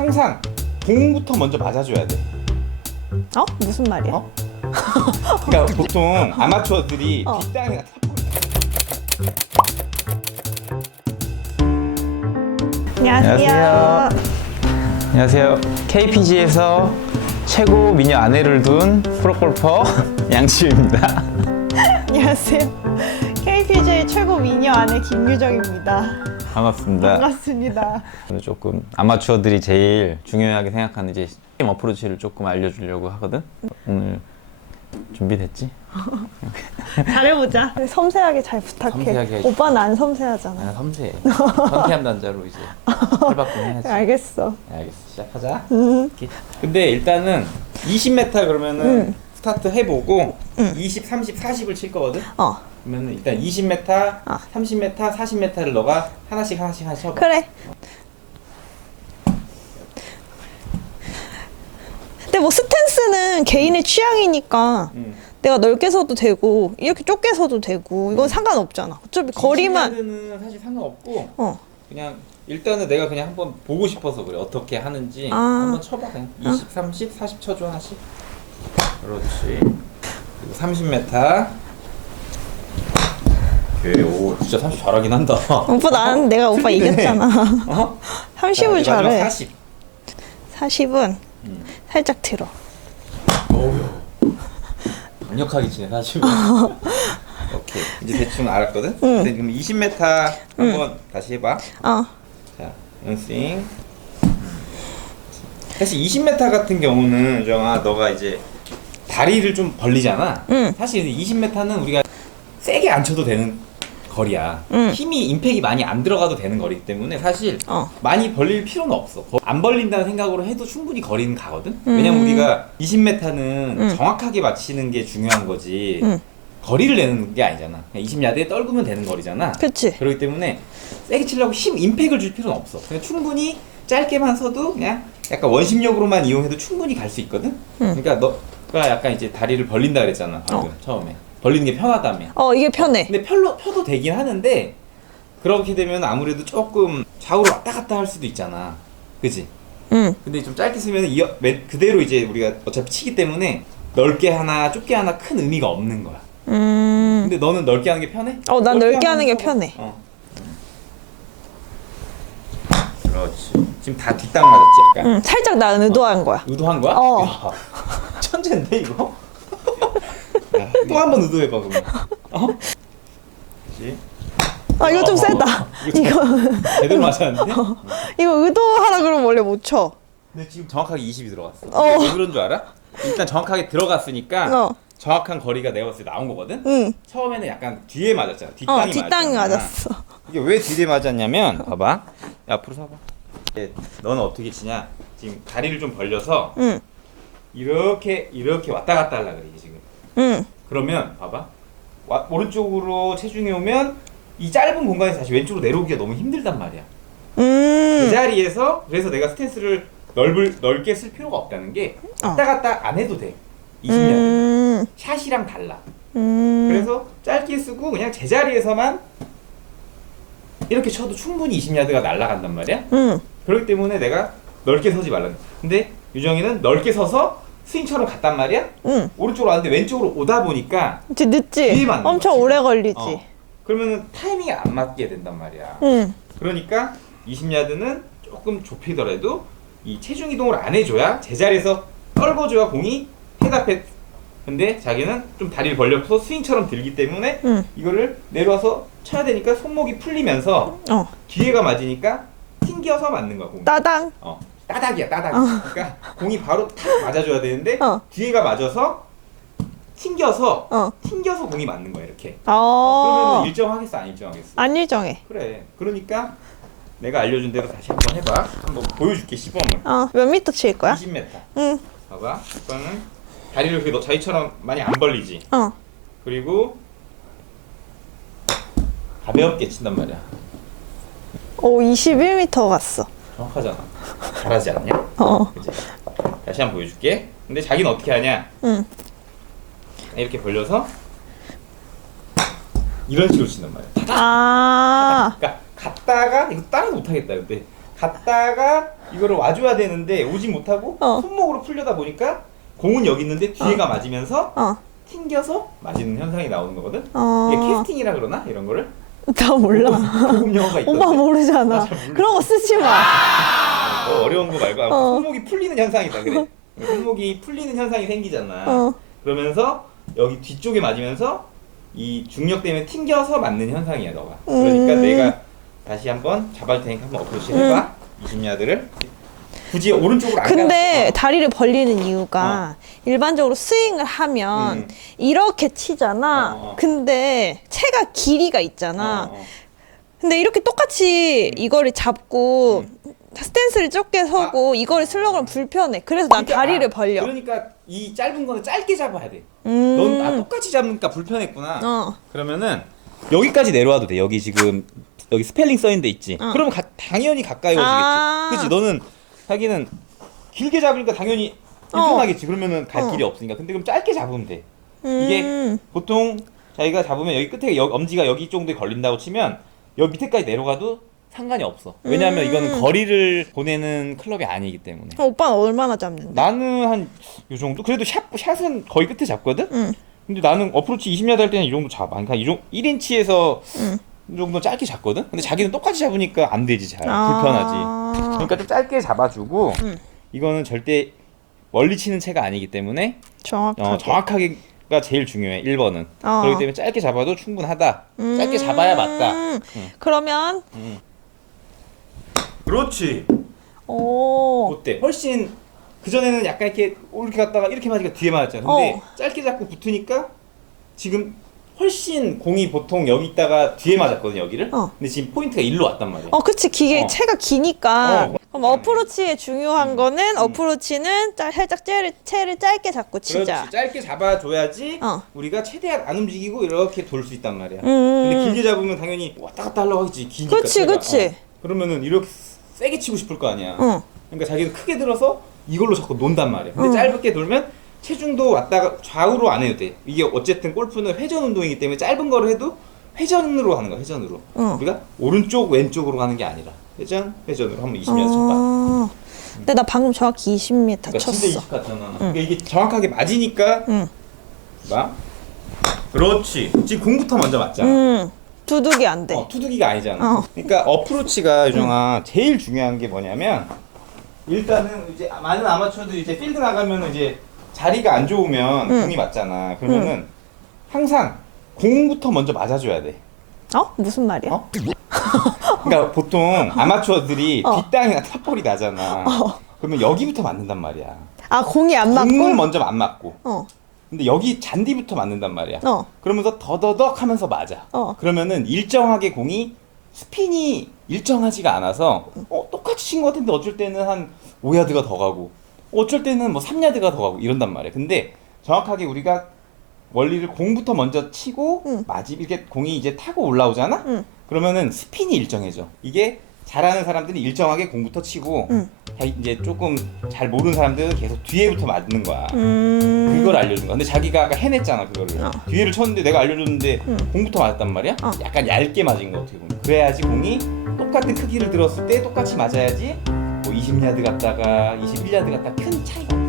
항상 공부터 먼저 맞아줘야 돼. 어? 무슨 말이야? 어? 그러니까 보통 아마추어들이 어. 뒷땅이나 탑볼 안녕하세요. 안녕하세요. KPG에서 최고 미녀 아내를 둔 프로골퍼 양치우입니다. 안녕하세요. KPJ 최고 미녀 아내 김유정입니다. 반갑습니다. 반갑습니다. 오늘 조금 아마추어들이 제일 중요하게 생각하는 이제 게임 어프로치를 조금 알려주려고 하거든. 오늘 준비됐지? 잘해보자. 섬세하게 잘 부탁해. 섬세하게. 오빠는 안 섬세하잖아. 나 섬세해. 선태한 남자로 이제 탈바꿈 해야지. 알겠어. 알겠어. 시작하자. 음. 오케이. 근데 일단은 20m 그러면은 음. 스타트 해보고 20, 30, 40을 칠 거거든. 어, 그러면 일단 20m, 아. 30m, 40m를 너가 하나씩 하나씩 하나씩 쳐봐. 그래. 근데 뭐 스탠스는 개인의 취향이니까 음. 내가 넓게 서도 되고 이렇게 좁게 서도 되고 이건 상관없잖아. 어차피 거리만 는 사실 상관없고 어. 그냥 일단은 내가 그냥 한번 보고 싶어서 그래 어떻게 하는지 아. 한번 쳐봐 그냥 20, 30, 40 쳐줘 하나씩 그렇지 그리고 30m 오케이 오 진짜 30 잘하긴 한다 오빠 나는 내가 오빠 틀리네. 이겼잖아. 어? 30을 자, 마지막 잘해. 40 40은 음. 살짝 들어. 어우 강력하게 치네 40 오케이 이제 대충 알았거든 응. 근데 그럼 20m 한번 다시 해봐 어. 자, 연스윙. 사실 20m 같은 경우는 정아 너가 이제 다리를 좀 벌리잖아. 응. 사실 20m는 우리가 세게 안 쳐도 되는 거리야. 응. 힘이 임팩이 많이 안 들어가도 되는 거리기 때문에 사실 어. 많이 벌릴 필요는 없어. 거- 안 벌린다는 생각으로 해도 충분히 거리는 가거든. 음. 왜냐면 우리가 20m는 음. 정확하게 맞히는 게 중요한 거지. 응. 거리를 내는 게 아니잖아. 20야드에 떨구면 되는 거리잖아. 그치? 그렇기 때문에 세게 치려고 힘 임팩을 줄 필요는 없어. 그냥 충분히 짧게만 서도 그냥 약간 원심력으로만 이용해도 충분히 갈 수 있거든. 그러니까 너가 약간 이제 다리를 벌린다 그랬잖아 방금 어. 처음에 벌리는 게 편하다며. 어, 이게 편해. 근데 펴도 펴도 되긴 하는데 그렇게 되면 아무래도 조금 좌우로 왔다 갔다 할 수도 있잖아. 그지? 응. 근데 좀 짧게 쓰면 이 맨- 그대로 이제 우리가 어차피 치기 때문에 넓게 하나 좁게 하나 큰 의미가 없는 거야. 음. 근데 너는 넓게 하는 게 편해? 어, 난 넓게 한번 하는 게. 편해. 어. 그렇지. 지금 다 뒷땅 맞았지 약간. 응. 살짝 나 의도한 거야. 의도한 거야? 어. 야, 천재인데 이거? 또 한 번 의도해봐 그러면. 어? 아, 이거 좀 어, 세다. 이거 이거, 제대로 맞았는데? 이거 의도하라 그러면 원래 못 쳐. 근데 지금 정확하게 20이 들어갔어. 어. 왜 그런 줄 알아? 일단 정확하게 들어갔으니까 어. 정확한 거리가 내가 봤을 때 나온 거거든? 응. 처음에는 약간 뒤에 맞았잖아. 어, 뒷땅이 뒷땅이 맞았잖아. 맞았어. 이게 왜 뒤에 맞았냐면 봐봐 야, 앞으로 서봐 이제 너는 어떻게 치냐 지금 다리를 좀 벌려서 응. 이렇게 이렇게 왔다 갔다 하려 그래 지금 응. 그러면 봐봐 와, 오른쪽으로 체중이 오면 이 짧은 공간에서 다시 왼쪽으로 내려오기가 너무 힘들단 말이야 그 음. 자리에서 그래서 내가 스탠스를 넓을, 넓게 쓸 필요가 없다는 게 왔다 갔다 안 해도 돼 20년 음. 샷이랑 달라 음. 그래서 짧게 쓰고 그냥 제자리에서만 이렇게 쳐도 충분히 20야드가 날아간단 말이야 응. 그렇기 때문에 내가 넓게 서지 말라는 거야. 근데 유정이는 넓게 서서 스윙처럼 갔단 말이야. 응. 오른쪽으로 왔는데 왼쪽으로 오다 보니까 이제 늦지? 맞는 엄청 거지. 오래 걸리지. 어, 그러면은 타이밍이 안 맞게 된단 말이야. 응. 그러니까 20야드는 조금 좁히더라도 이 체중 이동을 안 해줘야 제자리에서 떨궈줘야 공이 헤드 앞에 근데 자기는 좀 다리를 벌려서 스윙처럼 들기 때문에 응. 이거를 내려와서 쳐야 되니까 손목이 풀리면서 어. 뒤에가 맞으니까 튕겨서 맞는 거야 공이. 따당. 어, 따닥이야 따닥. 그러니까 공이 바로 탁 맞아줘야 되는데 어. 뒤에가 맞아서 튕겨서 어. 튕겨서 공이 맞는 거야 이렇게. 어. 그러면 일정하겠어 안 일정하겠어? 안 일정해. 그래. 그러니까 내가 알려준 대로 다시 한번 해봐. 한번 보여줄게 시범을. 어. 몇 미터 칠 거야? 20m. 응. 봐봐. 이거는 다리를 그렇게 너 자기처럼 많이 안 벌리지. 어. 그리고 가볍게 친단 말이야. 오, 21미터 갔어. 정확하잖아. 잘하지 않냐? 어. 그치? 다시 한번 보여줄게. 근데 자기는 어떻게 하냐? 응. 이렇게 벌려서 이런 식으로 친단 말이야. 아. 그러니까 갔다가 이거 따라 못하겠다 근데 갔다가 이거를 와줘야 되는데 오지 못하고 어. 손목으로 풀려다 보니까 공은 여기 있는데 뒤에가 맞으면서 어. 튕겨서 맞는 현상이 나오는 거거든. 어. 이게 캐스팅이라 그러나 이런 거를 나 몰라. 고급. 오빠 모르잖아. 나 잘 몰라. 그런 거 쓰지 마. 뭐 어려운 거 말고 아무튼 어. 손목이 풀리는 현상이다 그래. 손목이 풀리는 현상이 생기잖아. 어. 그러면서 여기 뒤쪽에 맞으면서 이 중력 때문에 튕겨서 맞는 현상이야 너가. 그러니까 음. 내가 다시 한번 잡을 테니까 한번 어프로치 해봐. 20야드를. 굳이 오른쪽으로 안 근데 가도- 다리를 벌리는 이유가 일반적으로 스윙을 하면 음. 이렇게 치잖아. 어, 어. 근데 채가 길이가 있잖아. 어, 어. 근데 이렇게 똑같이 이거를 잡고 음. 스탠스를 좁게 서고 이거를 쓰려고 하면 불편해. 그래서 난 그러니까, 다리를 아, 벌려. 그러니까 이 짧은 거는 짧게 잡아야 돼. 음. 넌 아, 똑같이 잡으니까 불편했구나. 어. 그러면은 여기까지 내려와도 돼. 여기 지금 여기 스펠링 써 있는 데 있지. 어. 그러면 가- 당연히 가까이 오지겠지. 아. 그렇지. 너는 자기는 길게 잡으니까 당연히 어. 불편하겠지. 그러면은 갈 어. 길이 없으니까. 근데 그럼 짧게 잡으면 돼. 음. 보통 자기가 잡으면 여기 끝에 여, 엄지가 여기 정도에 걸린다고 치면 여기 밑에까지 내려가도 상관이 없어. 왜냐하면 음. 이거는 거리를 보내는 클럽이 아니기 때문에. 어, 오빠는 얼마나 잡는데? 나는 한요 정도. 그래도 샷 샷은 거의 끝에 잡거든. 응. 근데 나는 어프로치 20야드 할 때는 이 정도 잡아. 그러니까 이 정도 1인치에서 응. 이 정도 짧게 잡거든. 근데 자기는 똑같이 잡으니까 안 되지 잘. 아. 불편하지. 그러니까 좀 짧게 잡아주고 응. 이거는 절대 멀리 치는 채가 아니기 때문에 정확하게. 어, 정확하게 가 제일 중요해. 1번은. 어. 그렇기 때문에 짧게 잡아도 충분하다. 짧게 음. 잡아야 맞다. 응. 그러면 그렇지. 오. 어때? 훨씬 그 전에는 약간 이렇게 이렇게 갔다가 이렇게 맞으니까 뒤에 맞았잖아. 근데 어. 짧게 잡고 붙으니까 지금 훨씬 공이 보통 여기 있다가 뒤에 맞았거든 여기를. 어. 근데 지금 포인트가 일로 왔단 말이야. 어, 그치. 기계 어. 채가 기니까. 어. 그럼 어프로치의 중요한 거는 어프로치는 짤, 살짝 채를, 채를 짧게 잡고 치자. 그렇지. 짧게 잡아줘야지 어. 우리가 최대한 안 움직이고 이렇게 돌 수 있단 말이야. 근데 음. 길게 잡으면 당연히 왔다 갔다 하려고 하겠지. 기니까. 그치, 채가. 그치. 어. 그러면은 이렇게 세게 치고 싶을 거 아니야. 응. 그러니까 자기도 크게 들어서 이걸로 자꾸 논단 말이야. 근데 응. 짧게 돌면 체중도 왔다가 좌우로 안 해도 돼. 이게 어쨌든 골프는 회전 운동이기 때문에 짧은 거를 해도 회전으로 하는 거야. 회전으로. 응. 우리가 오른쪽 왼쪽으로 가는 게 아니라 회전 회전으로 한번 20m 쳐봐. 어. 근데 나 방금 정확히 20m 그러니까 진짜 20 쳤어. 갔잖아. 그러니까 이게 정확하게 맞으니까 응. 봐. 그렇지. 지금 공부터 먼저 맞잖아. 음. 두둑이 안 돼. 어, 투두기가 아니잖아. 어. 그러니까 어프로치가 유정아 제일 중요한 게 뭐냐면 일단은 이제 많은 아마추어들이 이제 필드 나가면 이제 자리가 안 좋으면 응. 공이 맞잖아. 그러면은 항상 공부터 먼저 맞아줘야 돼. 어? 무슨 말이야? 어? 그러니까 보통 아마추어들이 어. 뒷땅이나 탑볼이 나잖아. 그러면 여기부터 맞는단 말이야. 아, 공이 안 맞고? 공을 먼저 안 맞고. 어. 근데 여기 잔디부터 맞는단 말이야. 어. 그러면서 더더덕 하면서 맞아. 어. 그러면은 일정하게 공이 스핀이 일정하지가 않아서 어, 똑같이 친 것 같은데 어쩔 때는 한 5야드가 더 가고 어쩔 때는 뭐 3야드가 더 가고 이런단 말이야. 근데 정확하게 우리가 원리를 공부터 먼저 치고 응. 마지 이렇게 공이 이제 타고 올라오잖아. 응. 그러면은 스핀이 일정해져. 이게 잘하는 사람들이 일정하게 공부터 치고 응. 자, 이제 조금 잘 모르는 사람들은 계속 뒤에부터 맞는 거야. 음. 그걸 알려준 거야. 근데 자기가 아까 해냈잖아 그거를. 어. 뒤에를 쳤는데 내가 알려줬는데 응. 공부터 맞았단 말이야. 어. 약간 얇게 맞은 거 어떻게 보면. 그래야지 공이 똑같은 크기를 들었을 때 똑같이 맞아야지 뭐 20야드 갔다가 21야드 갔다 큰 차이가